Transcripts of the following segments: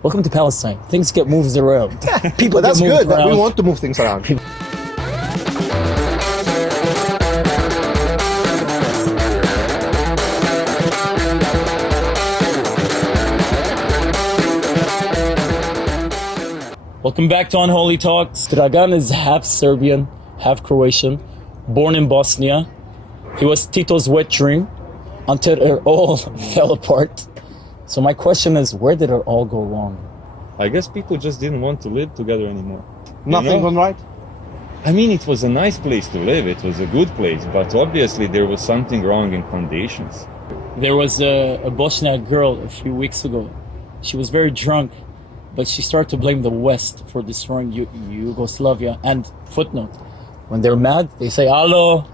Welcome to Palestine. Things get moved around. People But that's get moved good. around. We want to move things around. Welcome back to Unholy Talks. Dragan is half Serbian, half Croatian, born in Bosnia. He was Tito's wet dream until it all fell apart. So my question is, where did it all go wrong? I guess people just didn't want to live together anymore. Nothing went right? I mean, it was a nice place to live. It was a good place, but obviously there was something wrong in foundations. There was a Bosniak girl a few weeks ago. She was very drunk, but she started to blame the West for destroying Yugoslavia. And footnote, when they're mad, they say, "Allo."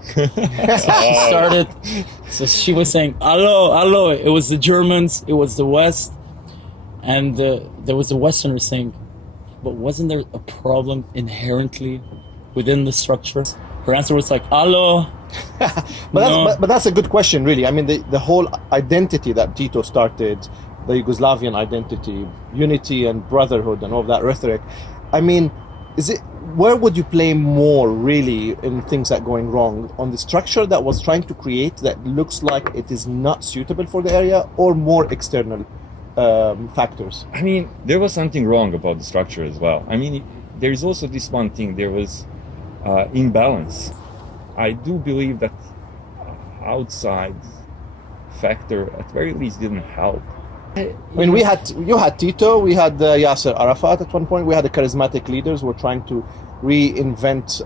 So she was saying, "Allo, allo." It was the Germans, it was the West. And there was the Westerners saying, but wasn't there a problem inherently within the structure? Her answer was like, "Allo." But that's a good question, really. I mean, the whole identity that Tito started, the Yugoslavian identity, unity and brotherhood and all that rhetoric. I mean, where would you blame more really in things that are going wrong? On the structure that was trying to create that looks like it is not suitable for the area, or more external factors? I mean, there was something wrong about the structure as well. I mean, there is also this one thing, there was imbalance. I do believe that outside factor at very least didn't help. I mean, you had Tito, we had Yasser Arafat at one point. We had the charismatic leaders who were trying to reinvent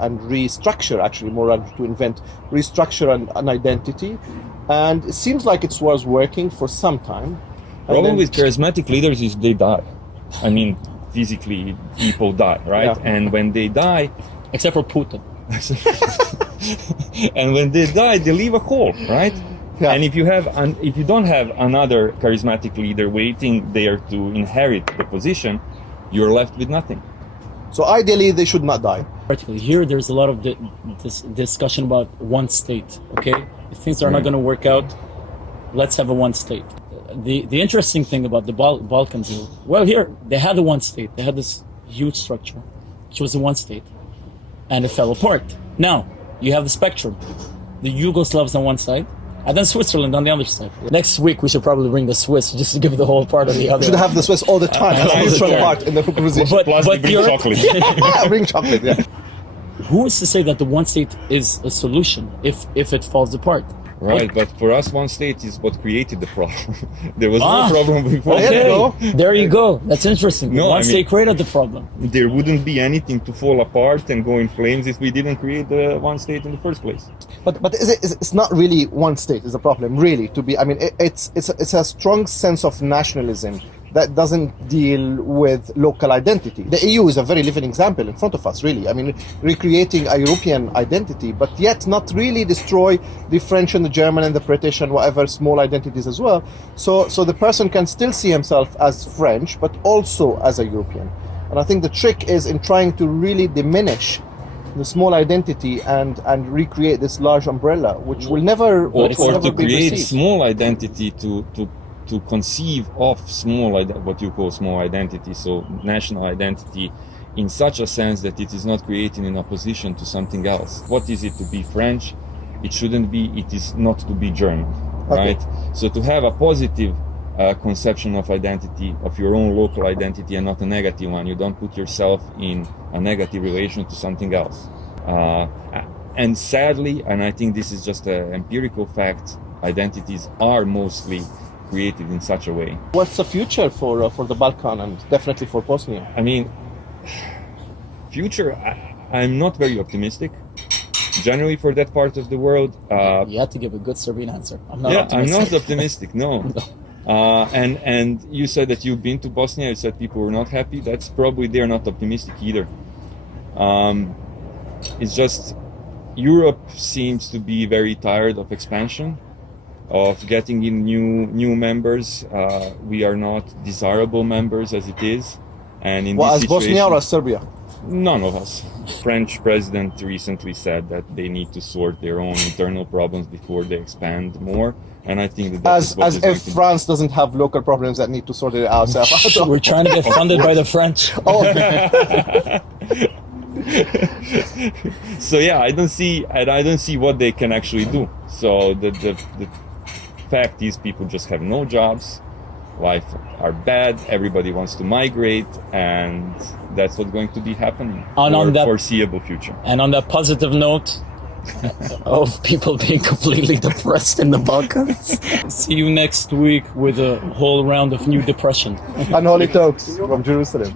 and restructure, actually, more than to invent, restructure an identity. And it seems like it was working for some time. Problem with charismatic leaders is they die. I mean, physically, people die, right? Yeah. And when they die, Except for Putin. and when they die, they leave a hole, right? Yeah. And if you don't have another charismatic leader waiting there to inherit the position, you're left with nothing. So ideally, they should not die. Particularly here, there's a lot of this discussion about one state. Okay, if things are not going to work out, let's have a one state. The interesting thing about the Balkans is, well, here they had a one state. They had this huge structure, which was a one state, and it fell apart. Now you have the spectrum, the Yugoslavs on one side, and then Switzerland on the other side. Next week we should probably bring the Swiss just to give the whole part of the other. We should have the Swiss all the time. That's a neutral part in the conversation. Plus they bring chocolate. Bring chocolate, yeah. Who is to say that the one state is a solution if it falls apart? Right, but for us, one state is what created the problem. There was no problem before. Okay, there you go. That's interesting. No, One state created the problem. There wouldn't be anything to fall apart and go in flames if we didn't create the one state in the first place. But it's not really one state is the problem, really. I mean, it's a strong sense of nationalism that doesn't deal with local identity. The EU is a very living example in front of us, really. I mean, recreating a European identity, but yet not really destroy the French and the German and the British and whatever small identities as well. So the person can still see himself as French, but also as a European. And I think the trick is in trying to really diminish the small identity and recreate this large umbrella, which will never Or to be create received. small identity to conceive of what you call small identity, so national identity, in such a sense that it is not created in opposition to something else. What is it to be French? It shouldn't be, it is not to be German, right? So to have a positive conception of identity, of your own local identity, and not a negative one, you don't put yourself in a negative relation to something else. And sadly, and I think this is just an empirical fact, identities are mostly created in such a way. What's the future for the Balkan and definitely for Bosnia? I mean, future, I'm not very optimistic. Generally, for that part of the world, You had to give a good Serbian answer. I'm not I'm optimistic. not optimistic. No. And you said that you've been to Bosnia. You said people were not happy. That's probably they're not optimistic either. It's just Europe seems to be very tired of expansion, of getting in new members. We are not desirable members as it is, and in this As situation, Bosnia or as Serbia? None of us. French president recently said that they need to sort their own internal problems before they expand more, and I think that is what As is going if to France doesn't have local problems that need to sort it ourselves out. We're trying to get funded by the French. Oh, So yeah, I don't see what they can actually do. So the fact is, people just have no jobs, life are bad, everybody wants to migrate, and that's what's going to be happening And for on that- foreseeable future. And on that positive note of people being completely depressed in the Balkans, see you next week with a whole round of new depression. Unholy Talks from Jerusalem.